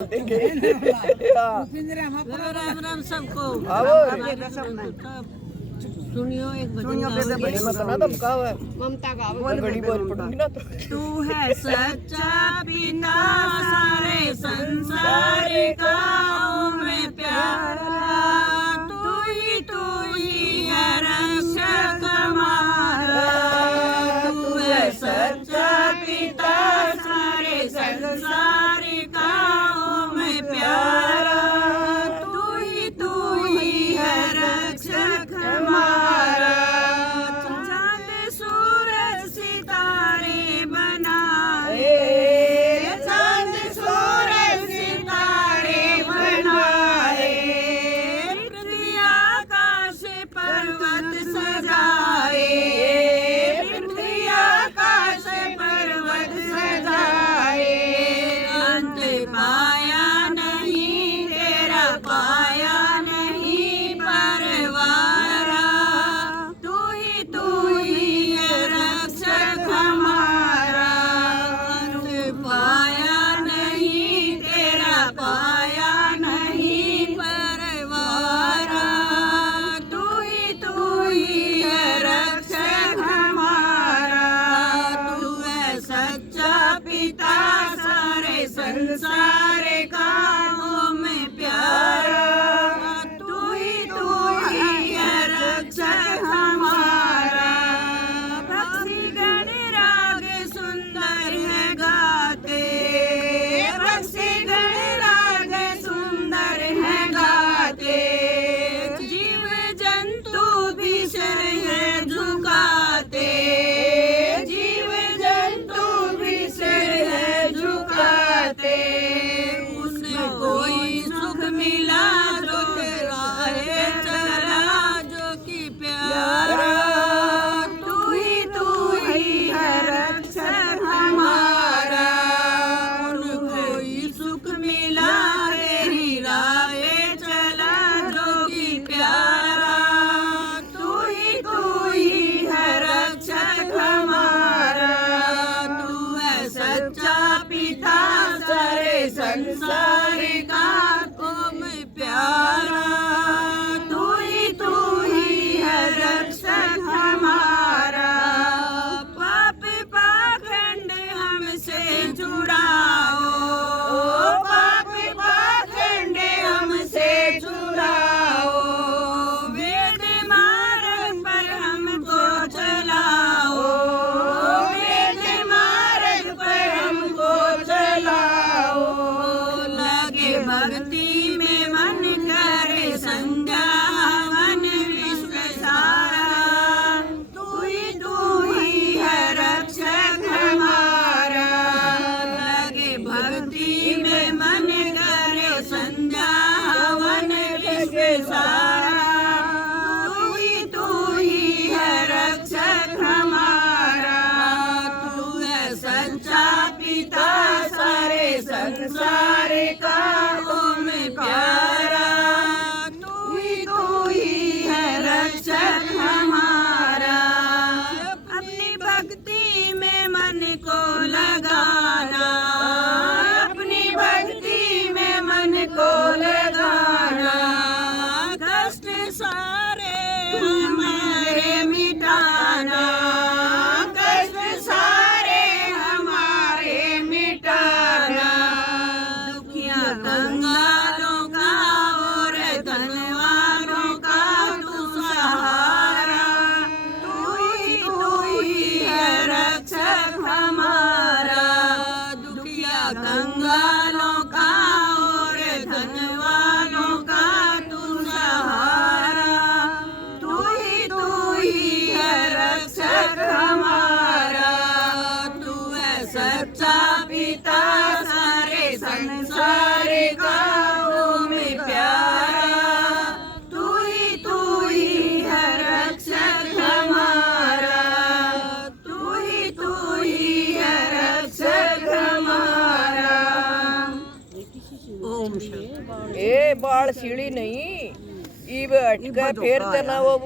राम राम सबको। सुनियो एक ममता का घड़ी बहुत पढ़ूंगी ना तो तू है सच्चा पिता सारे संसार का मैं प्यारा, तू ही है रक्षक हमारा। तू है सच्चा पिता सारे संसार का मैं प्यारा, तू ही है रक्षक हमारा। चांद सूरज सितारे बनाए, चांद सूरज सितारे बनाए, पृथ्वी आकाश पर्वत सजाए, पृथ्वी आकाश पर्वत सजाए। अंत पाया नहीं तेरा, पाया नहीं परवारा, तू ही है रक्षक हमारा। अंत पाया नहीं तेरा, पाया नहीं परवारा, तू ही है रक्षक हमारा। तू है सच्चा पिता सारे संसार का मैं प्यारा, तू ही है रक्षक हमारा। पक्षी गण राग सुंदर है गाते, पक्षी गण राग सुंदर है गाते, जीव जंतु भी सिर है झुकाते, जीव जंतु भी सिर है झुकाते। उन्हें कोई सुख मिला जो तेरा है चला, जो कि प्यारा, तू ही है रक्षक हमारा। उन्हें कोई सुख मिला तेरी राह चला, जो कि प्यारा, तू ही है रक्षक हमारा। तू है सच्चा पिता सारे संसार का मैं प्यारा, तू ही है रक्षक हमारा। पाप पाखंड हमसे छुड़ाओ, पाप पाखंड हमसे छुड़ाओ, वेद मार्ग पर हमको चलाओ, वेद मार्ग पर हमको चलाओ। लगे भक्ति में मन करे संध्या हवन विश्व सारा, तू ही है रक्षक हमारा। लगे भक्ति में मन करे संध्या हवन विश्व सारा, तू ही है रक्षक हमारा। तू है सच्चा पिता सारे संसार का मैं प्यारा, तू ही है रक्षक हमारा। अपनी भक्ति में मन को लगाना, अपनी भक्ति में मन को लगाना, कष्ट सारे हमारे मिटाना, कष्ट सारे हमारे मिटाना। दुखिया कंगालों का और धनवानों का तू सहारा, तू ही है रक्षक हमारा। दुखिया कंगालों का और धनवानों का तू सहारा, तू ही है रक्षक हमारा। तू है सच्चा पिता सारे संसार का मैं प्यारा, तू ही है रक्षक हमारा। तू ही है रक्षक हमारा। ओम शांति। ए बाल सीढ़ी नहीं, इब अटका फिर तना वो